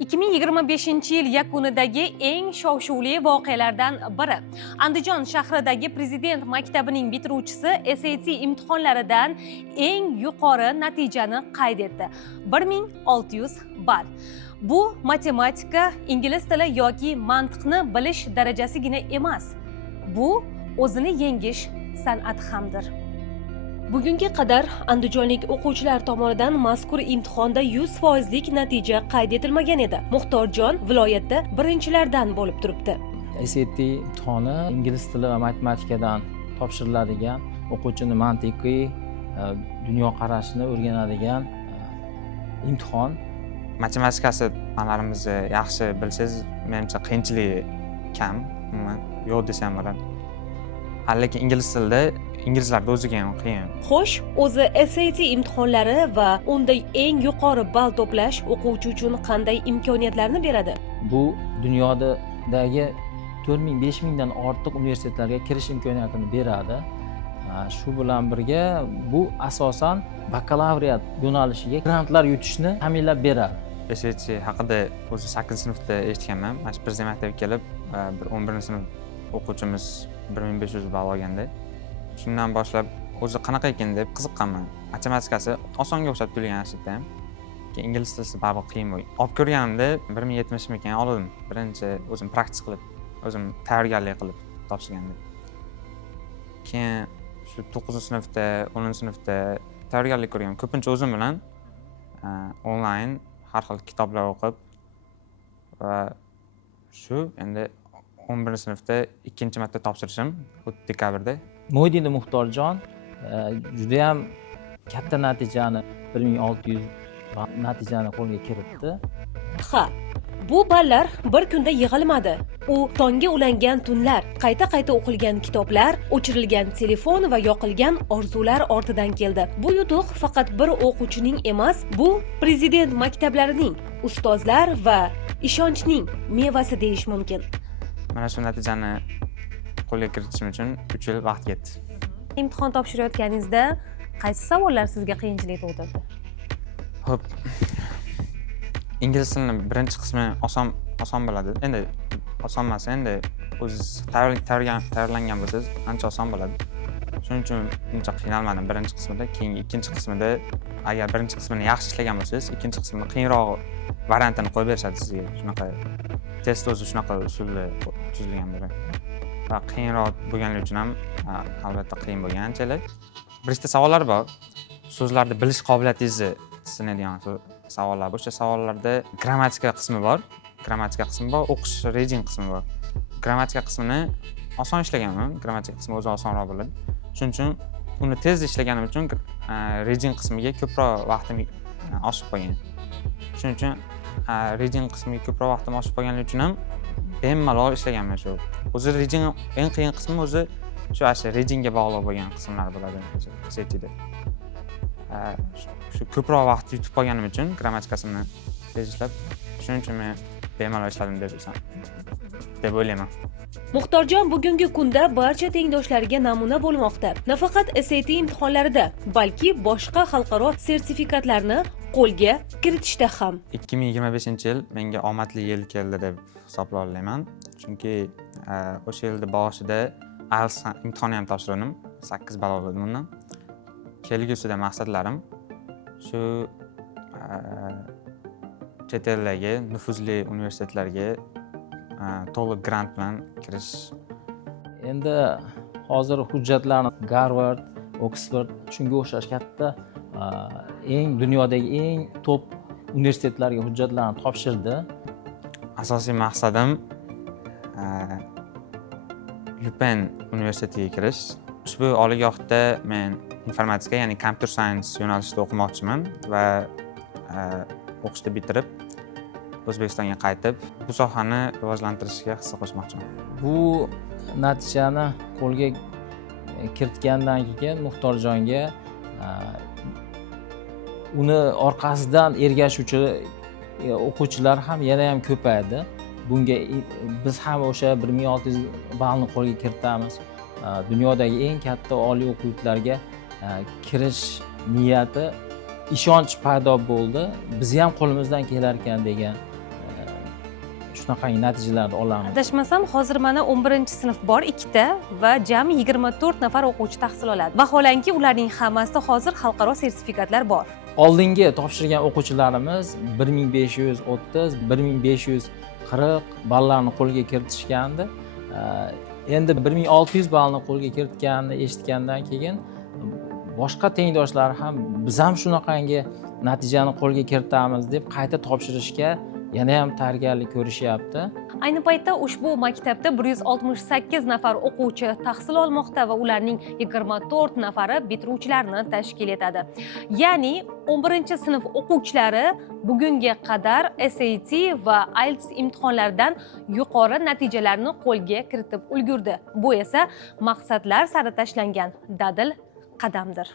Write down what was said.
2025-yil yakunidagi eng shov-shuvli voqealardan biri. Andijon shahridagi Prezident maktabining bitiruvchisi SAT imtihonlaridan eng yuqori natijani qayd etdi. 1600 ball. Bu matematika, ingliz tili yoki mantiqni bilish darajasigina emas. Bu o'zini yengish san'ati hamdir. Bugunga qadar andijonlik o'quvchilar tomonidan mazkur imtihonda 100% natija qayd etilmagan edi. Muxtorjon viloyatda birinchilardan bo'lib turibdi. SAT imtihoni ingliz tili va matematikadan topshiriladigan, o'quvchini mantiqiy dunyoqarashini o'rganadigan imtihon. Matematikasi fanlarimizni yaxshi bilsangiz, menimcha qiyinchiligi kam, yo'q desam bo'ladi. Lekin ingliz tilida inglizlarda o'ziga ham qiyin. Xo'sh, o'zi SAT imtihonlari va unda eng yuqori ball to'plash o'quvchi uchun qanday imkoniyatlarni beradi? Bu dunyodagi 4000-5000 dan ortiq universitetlarga kirish imkoniyatini beradi. Shu bilan birga bu asosan bakalavriat yo'nalishiga grantlar yutishni ta'minlab beradi. SAT haqida o'zi 8-sinfda eshitganman. Mana shu Prezident maktabiga kelib, bir 11-sinf o'quvchimiz 1500 ball olganda, shundan boshlab o'zi qanaqa ekan deb qiziqqanman. Matematikasi osonga o'xshab tuyulgan aslida ham. Keyin ingliz tili baribir qiyin bo'ldi. Olib ko'rganimda 1070 ekan oldim. Birinchi o'zim praktik qilib, o'zim tayyorgarlik qilib topshirgandim. Keyin shu 9-sinfda, 10-sinfda tayyorgarlik ko'rganman. Ko'pincha o'zim bilan onlayn har xil kitoblar o'qib va shu endi 11-sinfda ikkinchi marta topshirishim o'tdi dekabrda. Mo'ydin Muxtorjon juda ham katta natijani 1600 natijani qo'lga kiritdi. Ha, bu ballar bir kunda yig'ilmadi. U tongga ulangan tunlar, qayta-qayta o'qilgan kitoblar, o'chirilgan telefon va yoqilgan orzular ortidan keldi. Bu yutuq faqat bir o'quvchining emas, bu Prezident maktablarining, ustozlar va ishonchning mevasi deyish mumkin. Mana shu natijani qo'lga kiritishim uchun 3 yil vaqt ketdi. Imtihon topshirayotganingizda qaysi savollar sizga qiyinchilik tug'dirdi? Xo'p. Ingliz tilining birinchi qismi oson bo'ladi. Endi oson emas, endi o'zingiz tayyorlangan bo'lsangiz, ancha oson bo'ladi. Shuning uchun uncha qiynalmadim birinchi qismida. Keyin ikkinchi qismida agar birinchi qismini yaxshi ishlagan bo'lsangiz, ikkinchi qismini qiyinroq variantini qo'yib berishadi sizga. Shunaqa test o'zi shunaqa usulda tuzilgan bo'ladi. Va qiyinroq bo'lganligi uchun ham albatta qiyin bo'lgan anchalik. Birta savollar bor. So'zlarni bilish qobiliyatingizni sinaydigan savollar. O'sha savollarda grammatika qismi bor. O'qish reading qismi bor. Grammatika qismini oson ishlaganman. Grammatika qismi o'zi osonroq bo'ladi. Shuning uchun uni tez ishlaganim uchun reading qismiga ko'proq vaqtim oshib qolgan. Shuning uchun reading qismiga ko'proq vaqtim oshib qolganligi uchun ham bemalol ishlaganman shu. O'zi reading eng qiyin qismi o'zi shu readingga bog'liq bo'lgan qismlar bo'ladi SAT'da. Shu ko'proq vaqt yutib qolganim uchun grammatikasini tez ishlab, shuning uchun men bemalol ishladim deb o'ylayman. Muxtorjon bugungi kunda barcha tengdoshlariga namuna bo'lmoqda. Nafaqat SAT imtihonlarida, balki boshqa xalqaro sertifikatlarni qo'lga kiritishda ham. 2025-yil menga omadli yil keldi deb hisoblayman. Chunki o'sha yilda boshida IELTS imtihoni ham topshirdim. 8 ball oldim undan. Kelgusida maqsadlarim shu chet eldagi nufuzli universitetlarga to'liq grant bilan kirish. Endi hozir hujjatlarni Harvard, Oxford shunga o'xshash katta dunyodagi eng top universitetlarga hujjatlarni topshirdi. Asosiy maqsadim UPenn universitetiga kirish. Ushbu oliygohda men informatika, ya'ni computer science yo'nalishida o'qimoqchiman va o'qishni bitirib O'zbekistonga qaytib, bu sohani rivojlantirishga hissa qo'shmoqchiman. Bu natijani qo'lga kiritgandan keyin Muxtorjonga uni orqasidan ergashuvchi o'quvchilar ham yana ham ko'paydi. Bunga biz ham o'sha 1600 ballni qo'lga kiritamiz. Dunyodagi eng katta oliy o'quv yurtlariga kirish niyati, ishonch paydo bo'ldi. Biz ham qo'limizdan kelar ekan degan shunaqangi natijalarni olamiz. Adashmasam, hozir mana 11-sinf bor, ikkita va jami 24 nafar o'quvchi tahsil oladi. Vaholanki, ularning hammasida hozir xalqaro sertifikatlar bor. Oldingi topshirgan o'quvchilarimiz 1530, 1540 ballarni qo'lga kiritishgandi. Endi 1600 ballni qo'lga kiritganini eshitgandan keyin boshqa tengdoshlar ham biz ham shunaqangi natijani qo'lga kiritamiz deb qayta topshirishga yana ham tayyorgarlik ko'rishyapti. Ayni paytda ushbu maktabda 168 nafar o'quvchi tahsil olmoqda va ularning 24 nafari bitiruvchilarni tashkil etadi. Ya'ni 11-sinf o'quvchilari bugunga qadar SAT va IELTS imtihonlaridan yuqori natijalarni qo'lga kiritib ulgurdi. Bu esa maqsadlar sari tashlangan dadil qadamdir.